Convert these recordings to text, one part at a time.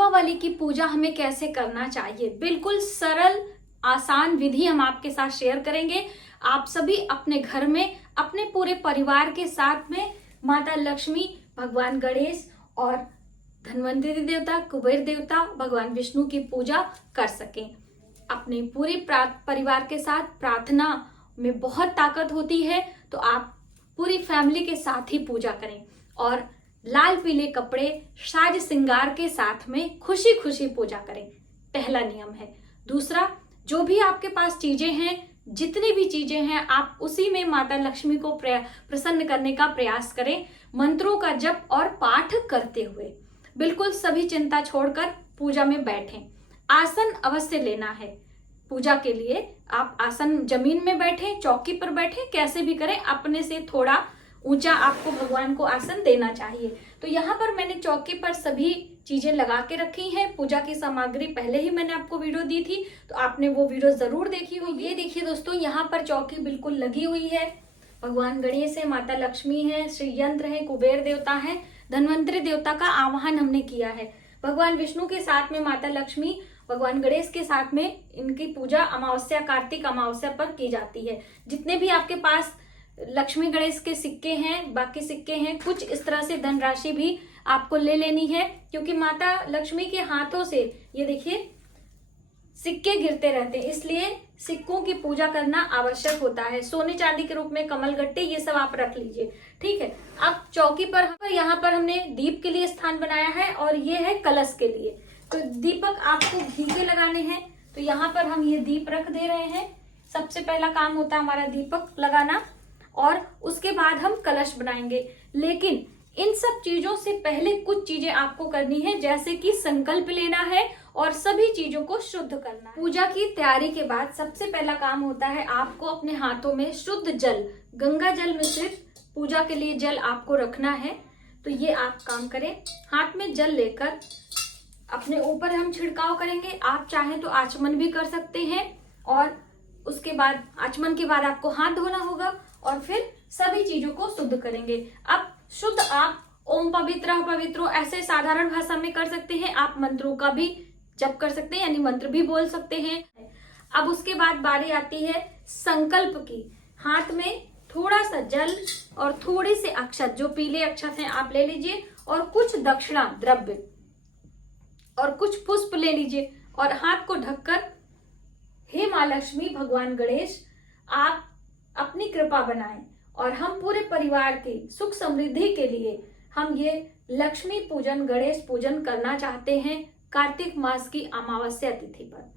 दीपावली की पूजा हमें कैसे करना चाहिए, बिल्कुल सरल आसान विधि हम आपके साथ शेयर करेंगे। आप सभी अपने घर में अपने पूरे परिवार के साथ में माता लक्ष्मी, भगवान गणेश और धन्वंतरी देवता, कुबेर देवता, भगवान विष्णु की पूजा कर सकें। अपने पूरे परिवार के साथ प्रार्थना में बहुत ताकत होती है, तो आप पूरी फैमिली के साथ ही पूजा करें और लाल पीले कपड़े साज श्रृंगार के साथ में खुशी खुशी पूजा करें। पहला नियम है। दूसरा, जो भी आपके पास चीजें हैं, जितनी भी चीजें हैं, आप उसी में माता लक्ष्मी को प्रसन्न करने का प्रयास करें, मंत्रों का जप और पाठ करते हुए। बिल्कुल सभी चिंता छोड़कर पूजा में बैठें। आसन अवश्य लेना है। पूजा के लिए आप आसन जमीन में बैठे, चौकी पर बैठे, कैसे भी करें, अपने से थोड़ा ऊंचा आपको भगवान को आसन देना चाहिए। तो यहाँ पर मैंने चौकी पर सभी चीजें लगा के रखी हैं। पूजा की सामग्री पहले ही मैंने आपको वीडियो दी थी, तो आपने वो वीडियो जरूर देखी होगी। ये देखिए दोस्तों, यहाँ पर चौकी बिल्कुल लगी हुई है। भगवान गणेश है, माता लक्ष्मी है, श्री यंत्र है, कुबेर देवता है, धन्वंतरी देवता का आवाहन हमने किया है। भगवान विष्णु के साथ में माता लक्ष्मी, भगवान गणेश के साथ में इनकी पूजा अमावस्या, कार्तिक अमावस्या पर की जाती है। जितने भी आपके पास लक्ष्मी गणेश के सिक्के हैं, बाकी सिक्के हैं, कुछ इस तरह से धनराशि भी आपको ले लेनी है, क्योंकि माता लक्ष्मी के हाथों से ये देखिए सिक्के गिरते रहते हैं, इसलिए सिक्कों की पूजा करना आवश्यक होता है। सोने चांदी के रूप में कमल गट्टे, ये सब आप रख लीजिए, ठीक है। अब चौकी पर यहाँ पर हमने दीप के लिए स्थान बनाया है और ये है कलश के लिए। तो दीपक आपको घी के लगाने हैं, तो यहाँ पर हम ये दीप रख दे रहे हैं। सबसे पहला काम होता है हमारा दीपक लगाना, और उसके बाद हम कलश बनाएंगे। लेकिन इन सब चीजों से पहले कुछ चीजें आपको करनी है, जैसे कि संकल्प लेना है और सभी चीजों को शुद्ध करना है। पूजा की तैयारी के बाद सबसे पहला काम होता है आपको अपने हाथों में शुद्ध जल, गंगा जल मिश्रित पूजा के लिए जल आपको रखना है। तो ये आप काम करें, हाथ में जल लेकर अपने ऊपर हम छिड़काव करेंगे। आप चाहें तो आचमन भी कर सकते हैं, और उसके बाद आचमन के बाद आपको हाथ धोना होगा और फिर सभी चीजों को शुद्ध करेंगे। अब शुद्ध आप ओम पवित्र पवित्रो ऐसे साधारण भाषा में कर सकते हैं। आप मंत्रों का भी जप कर सकते हैं, यानी मंत्र भी बोल सकते हैं। अब उसके बाद बारी आती है संकल्प की। हाथ में थोड़ा सा जल और थोड़े से अक्षत, जो पीले अक्षत हैं आप ले लीजिए, और कुछ दक्षिणा द्रव्य और कुछ पुष्प ले लीजिए, और हाथ को ढककर हे माँ लक्ष्मी, भगवान गणेश, आप अपनी कृपा बनाएं और हम पूरे परिवार की सुख समृद्धि के लिए हम ये लक्ष्मी पूजन, गणेश पूजन करना चाहते हैं कार्तिक मास की अमावस्या तिथि पर।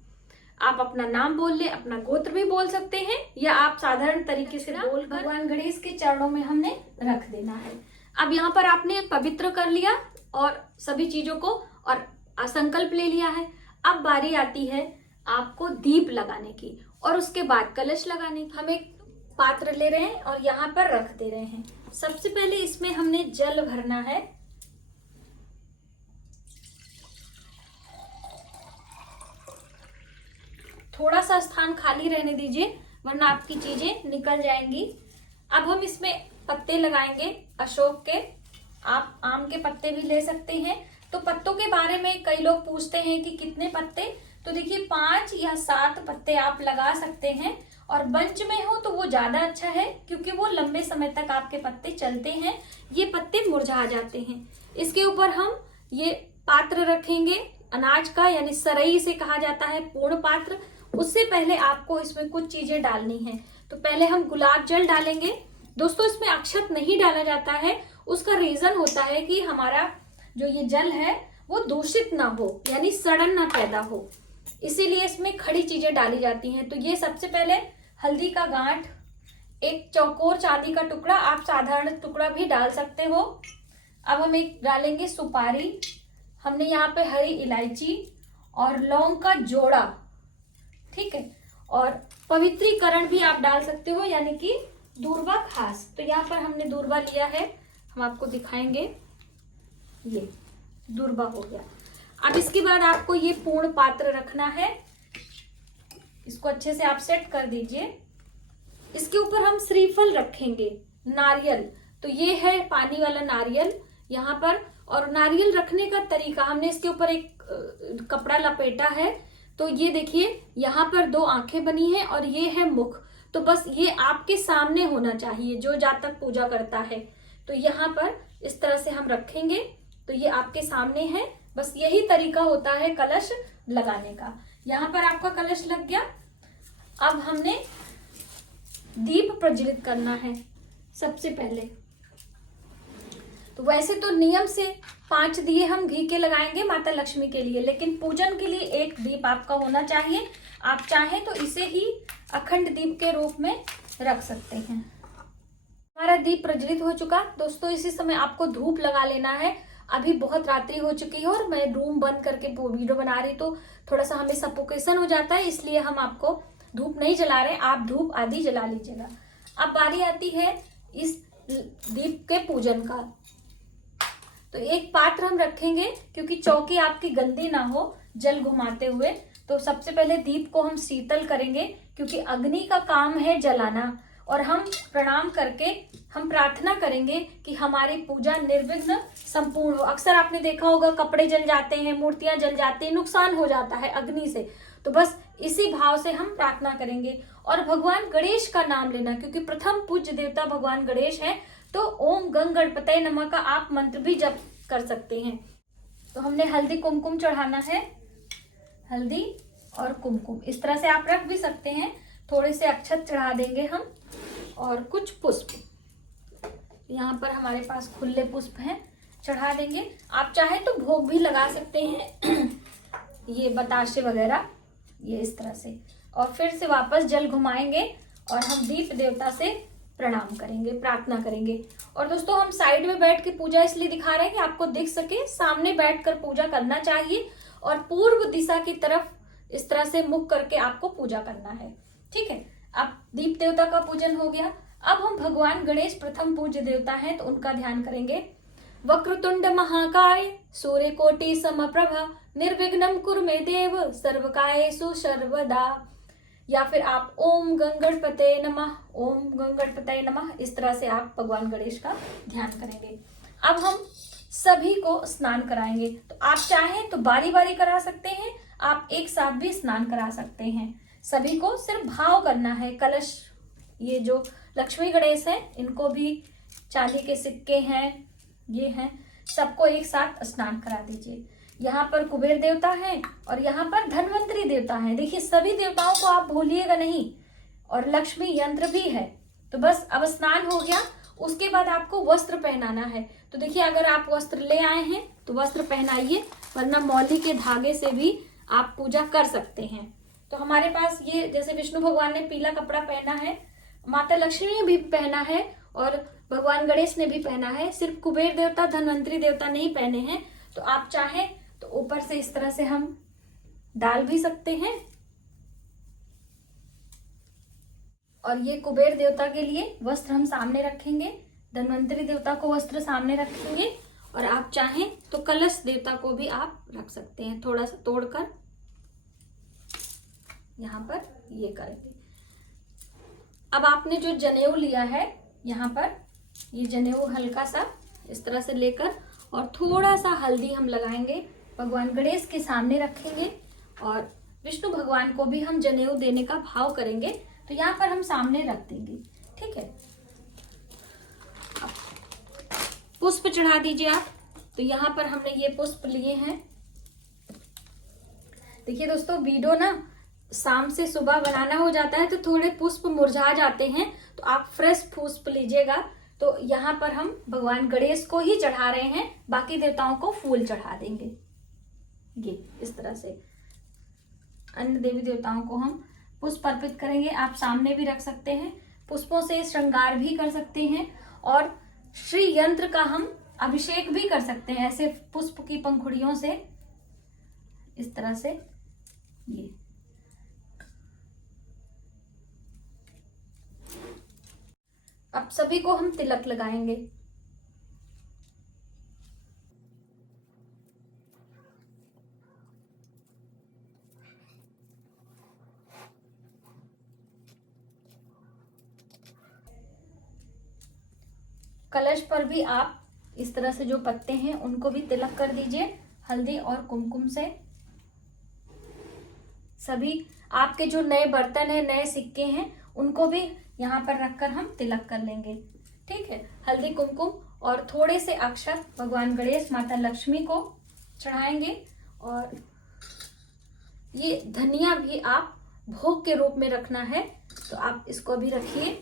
आप अपना नाम बोल ले, अपना गोत्र भी बोल सकते हैं, या आप साधारण तरीके से बोल भगवान गणेश के चरणों में हमने रख देना है। अब यहाँ पर आपने पवित्र कर लिया और सभी चीजों को, और संकल्प ले लिया है। अब बारी आती है आपको दीप लगाने की और उसके बाद कलश लगाने की। हम एक पात्र ले रहे हैं और यहाँ पर रख दे रहे हैं। सबसे पहले इसमें हमने जल भरना है। थोड़ा सा स्थान खाली रहने दीजिए, वरना आपकी चीजें निकल जाएंगी। अब हम इसमें पत्ते लगाएंगे अशोक के, आप आम के पत्ते भी ले सकते हैं। तो पत्तों के बारे में कई लोग पूछते हैं कि कितने पत्ते, तो देखिए 5 या 7 पत्ते आप लगा सकते हैं, और बंच में हो तो वो ज्यादा अच्छा है, क्योंकि वो लंबे समय तक आपके पत्ते चलते हैं। ये पत्ते मुरझा जाते हैं। इसके ऊपर हम ये पात्र रखेंगे अनाज का, यानी सरई से कहा जाता है, पूर्ण पात्र। उससे पहले आपको इसमें कुछ चीजें डालनी है। तो पहले हम गुलाब जल डालेंगे। दोस्तों, इसमें अक्षत नहीं डाला जाता है, उसका रीजन होता है कि हमारा जो ये जल है वो दूषित ना हो, यानी सड़न ना पैदा हो, इसीलिए इसमें खड़ी चीजें डाली जाती हैं। तो ये सबसे पहले हल्दी का गांठ, एक चौकोर चांदी का टुकड़ा, आप साधारण टुकड़ा भी डाल सकते हो। अब हम एक डालेंगे सुपारी, हमने यहाँ पे हरी इलायची और लौंग का जोड़ा, ठीक है, और पवित्रीकरण भी आप डाल सकते हो, यानी कि दूर्वा खास। तो यहाँ पर हमने दूर्वा लिया है, हम आपको दिखाएंगे। ये दूर्वा हो गया। अब इसके बाद आपको ये पूर्ण पात्र रखना है, इसको अच्छे से आप सेट कर दीजिए। इसके ऊपर हम श्रीफल रखेंगे, नारियल। तो ये है पानी वाला नारियल यहाँ पर, और नारियल रखने का तरीका, हमने इसके ऊपर एक कपड़ा लपेटा है। तो ये देखिए यहाँ पर 2 आंखें बनी हैं और ये है मुख। तो बस ये आपके सामने होना चाहिए जो जातक पूजा करता है। तो यहाँ पर इस तरह से हम रखेंगे, तो ये आपके सामने है। बस यही तरीका होता है कलश लगाने का। यहाँ पर आपका कलश लग गया। अब हमने दीप प्रज्वलित करना है सबसे पहले। तो वैसे तो नियम से 5 दिए हम घी के लगाएंगे माता लक्ष्मी के लिए, लेकिन पूजन के लिए 1 दीप आपका होना चाहिए। आप चाहें तो इसे ही अखंड दीप के रूप में रख सकते हैं। हमारा दीप प्रज्वलित हो चुका दोस्तों। इसी समय आपको धूप लगा लेना है। अभी बहुत रात्रि हो चुकी है और मैं रूम बंद करके वीडियो बना रही, तो थोड़ा सा हमें सफोकेशन हो जाता है, इसलिए हम आपको धूप नहीं जला रहे। आप धूप आदि जला लीजिएगा। अब बारी आती है इस दीप के पूजन का। तो एक पात्र हम रखेंगे, क्योंकि चौकी आपकी गंदी ना हो जल घुमाते हुए। तो सबसे पहले दीप को हम शीतल करेंगे, क्योंकि अग्नि का काम है जलाना। और हम प्रणाम करके हम प्रार्थना करेंगे कि हमारी पूजा निर्विघ्न संपूर्ण हो। अक्सर आपने देखा होगा कपड़े जल जाते हैं, मूर्तियां जल जाती हैं, नुकसान हो जाता है अग्नि से। तो बस इसी भाव से हम प्रार्थना करेंगे। और भगवान गणेश का नाम लेना, क्योंकि प्रथम पूज्य देवता भगवान गणेश हैं। तो ओम गंग गणपतये नमः का आप मंत्र भी जप कर सकते हैं। तो हमने हल्दी कुमकुम चढ़ाना है, हल्दी और कुमकुम इस तरह से आप रख भी सकते हैं। थोड़े से अक्षत चढ़ा देंगे हम और कुछ पुष्प। यहाँ पर हमारे पास खुले पुष्प हैं, चढ़ा देंगे। आप चाहें तो भोग भी लगा सकते हैं ये बताशे वगैरह, ये इस तरह से। और फिर से वापस जल घुमाएंगे और हम दीप देवता से प्रणाम करेंगे, प्रार्थना करेंगे। और दोस्तों हम साइड में बैठ के पूजा इसलिए दिखा रहे हैं कि आपको दिख सके। सामने बैठकर पूजा करना चाहिए और पूर्व दिशा की तरफ इस तरह से मुख करके आपको पूजा करना है। ठीक है, अब दीप देवता का पूजन हो गया। अब हम भगवान गणेश प्रथम पूज्य देवता हैं, तो उनका ध्यान करेंगे। वक्रतुंड महाकाय सूर्यकोटि समप्रभा निर्विघ्नं कुरु मे देव सर्वकार्येषु सर्वदा। या फिर आप ओम गणपतये नमः, ओम गणपतये नमः इस तरह से आप भगवान गणेश का ध्यान करेंगे। अब हम सभी को स्नान कराएंगे। तो आप चाहें तो बारी बारी करा सकते हैं, आप एक साथ भी स्नान करा सकते हैं। सभी को सिर्फ भाव करना है। कलश, ये जो लक्ष्मी गणेश है, इनको भी चांदी के सिक्के हैं, ये हैं, सबको एक साथ स्नान करा दीजिए। यहाँ पर कुबेर देवता हैं और यहाँ पर धनवंतरी देवता हैं। देखिए सभी देवताओं को आप भूलिएगा नहीं। और लक्ष्मी यंत्र भी है। तो बस अब स्नान हो गया, उसके बाद आपको वस्त्र पहनाना है। तो देखिए अगर आप वस्त्र ले आए हैं तो वस्त्र पहनाइए, वरना मौली के धागे से भी आप पूजा कर सकते हैं। तो हमारे पास ये जैसे विष्णु भगवान ने पीला कपड़ा पहना है, माता लक्ष्मी ने भी पहना है और भगवान गणेश ने भी पहना है। सिर्फ कुबेर देवता धनवंतरी देवता नहीं पहने हैं। तो आप चाहें तो ऊपर से इस तरह से हम डाल भी सकते हैं। और ये कुबेर देवता के लिए वस्त्र हम सामने रखेंगे, धनवंतरी देवता को वस्त्र सामने रखेंगे। और आप चाहें तो कलश देवता को भी आप रख सकते हैं, थोड़ा सा तोड़कर यहाँ पर ये करके। अब आपने जो जनेऊ लिया है, यहाँ पर ये जनेऊ हल्का सा इस तरह से लेकर और थोड़ा सा हल्दी हम लगाएंगे, भगवान गणेश के सामने रखेंगे और विष्णु भगवान को भी हम जनेऊ देने का भाव करेंगे। तो यहाँ पर हम सामने रख देंगे। ठीक है, पुष्प चढ़ा दीजिए आप। तो यहाँ पर हमने ये पुष्प लिए हैं। देखिए दोस्तों वीडियो ना शाम से सुबह बनाना हो जाता है तो थोड़े पुष्प मुरझा जाते हैं, तो आप फ्रेश पुष्प लीजिएगा। तो यहाँ पर हम भगवान गणेश को ही चढ़ा रहे हैं, बाकी देवताओं को फूल चढ़ा देंगे। ये इस तरह से अन्य देवी देवताओं को हम पुष्प अर्पित करेंगे। आप सामने भी रख सकते हैं, पुष्पों से श्रृंगार भी कर सकते हैं और श्री यंत्र का हम अभिषेक भी कर सकते हैं, ऐसे पुष्प की पंखुड़ियों से इस तरह से। ये अब सभी को हम तिलक लगाएंगे। कलश पर भी आप इस तरह से जो पत्ते हैं उनको भी तिलक कर दीजिए। हल्दी और कुमकुम से सभी आपके जो नए बर्तन है, नए सिक्के हैं, उनको भी यहाँ पर रखकर हम तिलक कर लेंगे। ठीक है, हल्दी कुमकुम और थोड़े से अक्षत भगवान गणेश माता लक्ष्मी को चढ़ाएंगे। और ये धनिया भी आप भोग के रूप में रखना है, तो आप इसको भी रखिए।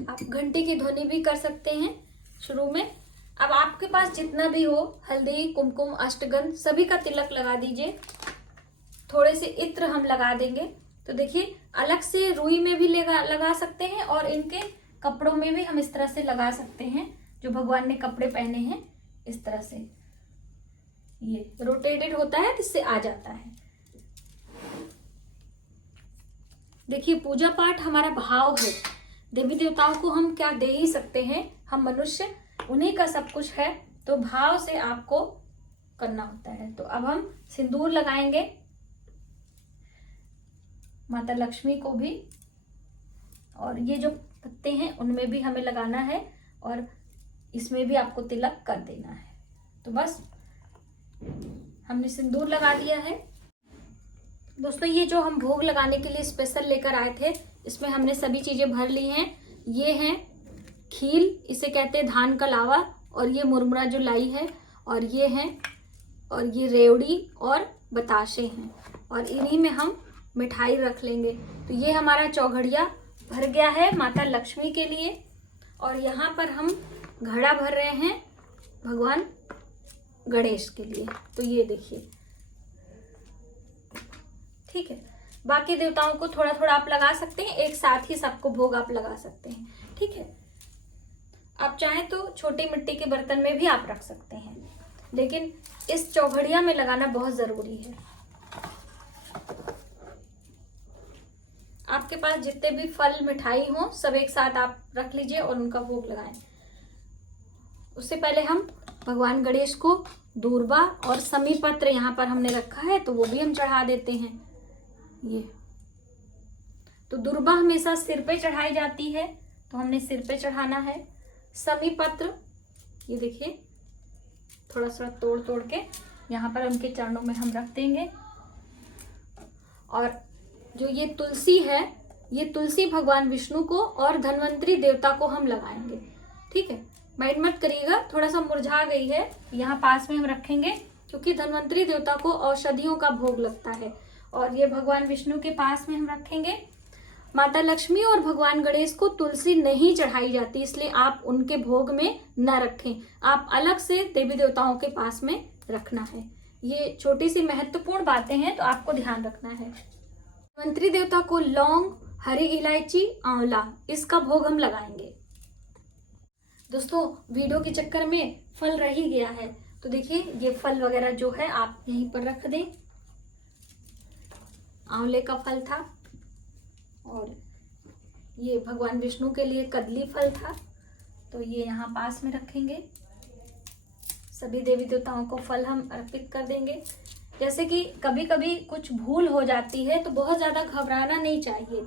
आप घंटी की ध्वनि भी कर सकते हैं शुरू में। अब आपके पास जितना भी हो, हल्दी कुमकुम अष्टगंध सभी का तिलक लगा दीजिए। थोड़े से इत्र हम लगा देंगे। तो देखिए, अलग से रुई में भी लगा सकते हैं और इनके कपड़ों में भी हम इस तरह से लगा सकते हैं। जो भगवान ने कपड़े पहने हैं इस तरह से ये रोटेटेड होता है, इससे आ जाता है। देखिए, पूजा पाठ हमारा भाव है। देवी देवताओं को हम क्या दे ही सकते हैं, हम मनुष्य, उन्हीं का सब कुछ है, तो भाव से आपको करना होता है। तो अब हम सिंदूर लगाएंगे माता लक्ष्मी को भी, और ये जो पत्ते हैं उनमें भी हमें लगाना है और इसमें भी आपको तिलक कर देना है। तो बस हमने सिंदूर लगा दिया है। दोस्तों, ये जो हम भोग लगाने के लिए स्पेशल लेकर आए थे, इसमें हमने सभी चीजें भर ली हैं। ये है खील, इसे कहते हैं धान का लावा, और ये मुरमुरा जो लाई है, और ये है, और ये रेवड़ी और बताशे हैं, और इन्हीं में हम मिठाई रख लेंगे। तो ये हमारा चौघड़िया भर गया है माता लक्ष्मी के लिए, और यहाँ पर हम घड़ा भर रहे हैं भगवान गणेश के लिए। तो ये देखिए, ठीक है। बाकी देवताओं को थोड़ा थोड़ा आप लगा सकते हैं, एक साथ ही सबको भोग आप लगा सकते हैं। ठीक है, आप चाहें तो छोटी मिट्टी के बर्तन में भी आप रख सकते हैं, लेकिन इस चौघड़िया में लगाना बहुत जरूरी है। आपके पास जितने भी फल मिठाई हो सब एक साथ आप रख लीजिए और उनका भोग लगाएं। उससे पहले हम भगवान गणेश को दूर्वा और समी पत्र यहाँ पर हमने रखा है, तो वो भी हम चढ़ा देते हैं। ये तो दूर्वा हमेशा सिर पे चढ़ाई जाती है, तो हमने सिर पे चढ़ाना है। समी पत्र ये देखिए, थोड़ा सा तोड़ तोड़ के यहाँ पर उनके चरणों में हम रख देंगे। और जो ये तुलसी है, ये तुलसी भगवान विष्णु को और धन्वंतरी देवता को हम लगाएंगे। ठीक है, माइंड मत करिएगा, थोड़ा सा मुरझा गई है, यहाँ पास में हम रखेंगे, क्योंकि धन्वंतरी देवता को औषधियों का भोग लगता है। और ये भगवान विष्णु के पास में हम रखेंगे। माता लक्ष्मी और भगवान गणेश को तुलसी नहीं चढ़ाई जाती, इसलिए आप उनके भोग में न रखें, आप अलग से देवी देवताओं के पास में रखना है। ये छोटी सी महत्वपूर्ण बातें हैं, तो आपको ध्यान रखना है। धन्वंतरी देवता को लौंग, हरी इलायची, आंवला, इसका भोग हम लगाएंगे। दोस्तों, वीडियो के चक्कर में फल रह ही गया है, तो देखिए ये फल वगैरह जो है आप यहीं पर रख दें। आंवले का फल था, और ये भगवान विष्णु के लिए कदली फल था, तो ये यहाँ पास में रखेंगे। सभी देवी देवताओं को फल हम अर्पित कर देंगे। जैसे कि कभी कभी कुछ भूल हो जाती है, तो बहुत ज्यादा घबराना नहीं चाहिए।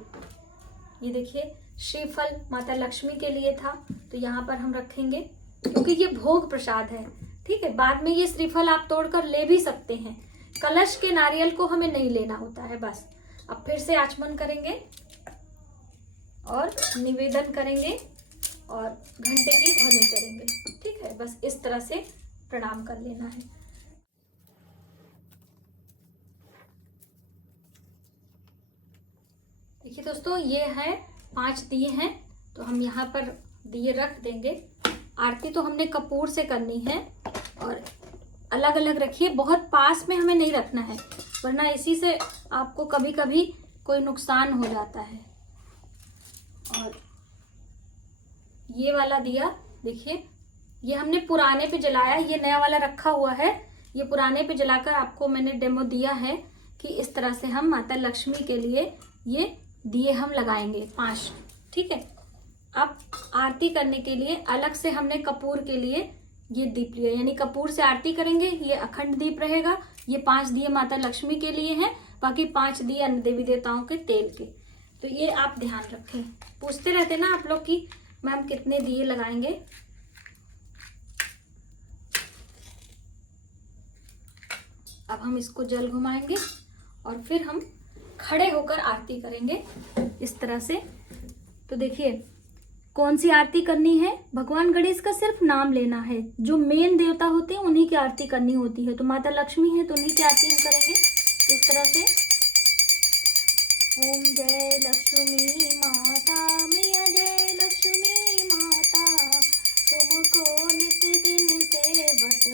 ये देखिए, श्रीफल माता लक्ष्मी के लिए था, तो यहाँ पर हम रखेंगे, क्योंकि ये भोग प्रसाद है। ठीक है, बाद में ये श्रीफल आप तोड़कर ले भी सकते हैं। कलश के नारियल को हमें नहीं लेना होता है। बस अब फिर से आचमन करेंगे और निवेदन करेंगे और घंटे की ध्वनि करेंगे। ठीक है, बस इस तरह से प्रणाम कर लेना है। देखिए दोस्तों, ये है 5 दिए हैं, तो हम यहाँ पर दिए रख देंगे। आरती तो हमने कपूर से करनी है, और अलग अलग रखिए, बहुत पास में हमें नहीं रखना है, वरना इसी से आपको कभी कभी कोई नुकसान हो जाता है। और ये वाला दिया देखिए, ये हमने पुराने पे जलाया, ये नया वाला रखा हुआ है। ये पुराने पे जलाकर आपको मैंने डेमो दिया है कि इस तरह से हम माता लक्ष्मी के लिए ये दिए हम लगाएंगे 5। ठीक है, अब आरती करने के लिए अलग से हमने कपूर के लिए ये दीप लिया, यानी कपूर से आरती करेंगे। ये अखंड दीप रहेगा। ये 5 दिए माता लक्ष्मी के लिए हैं, बाकी 5 दिए अन्य देवी देवताओं के तेल के। तो ये आप ध्यान रखें। पूछते रहते ना आप लोग कि मैम कितने दिए लगाएंगे, अब हम इसको जल घुमाएंगे और फिर हम खड़े होकर आरती करेंगे इस तरह से। तो देखिए कौन सी आरती करनी है, भगवान गणेश का सिर्फ नाम लेना है। जो मेन देवता होते हैं उन्हीं की आरती करनी होती है। तो माता लक्ष्मी है तो उन्हीं की आरती हम करेंगे इस तरह से। ओम जय लक्ष्मी माता, मैया जय लक्ष्मी माता, तुमको नित दिन सेवत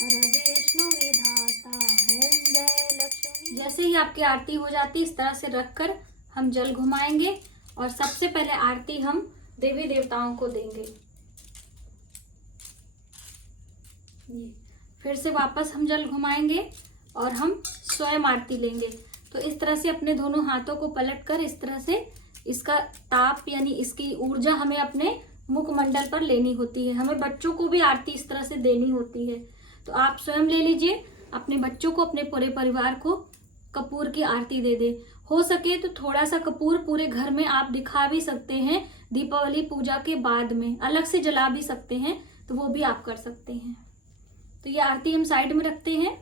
हर विष्णु विधाता। ओम जय लक्ष्मी। जैसे ही आपकी आरती हो जाती इस तरह से रखकर हम जल घुमाएंगे और सबसे पहले आरती हम देवी देवताओं को देंगे। ये फिर से वापस हम जल घुमाएंगे और हम स्वयं आरती लेंगे। तो इस तरह से अपने दोनों हाथों को पलटकर इस तरह से इसका ताप यानी इसकी ऊर्जा हमें अपने मुखमंडल पर लेनी होती है। हमें बच्चों को भी आरती इस तरह से देनी होती है। तो आप स्वयं ले लीजिए, अपने बच्चों को, अपने पूरे परिवार को कपूर की आरती दे दे। हो सके तो थोड़ा सा कपूर पूरे घर में आप दिखा भी सकते हैं, दीपावली पूजा के बाद में अलग से जला भी सकते हैं, तो वो भी आप कर सकते हैं। तो ये आरती हम साइड में रखते हैं।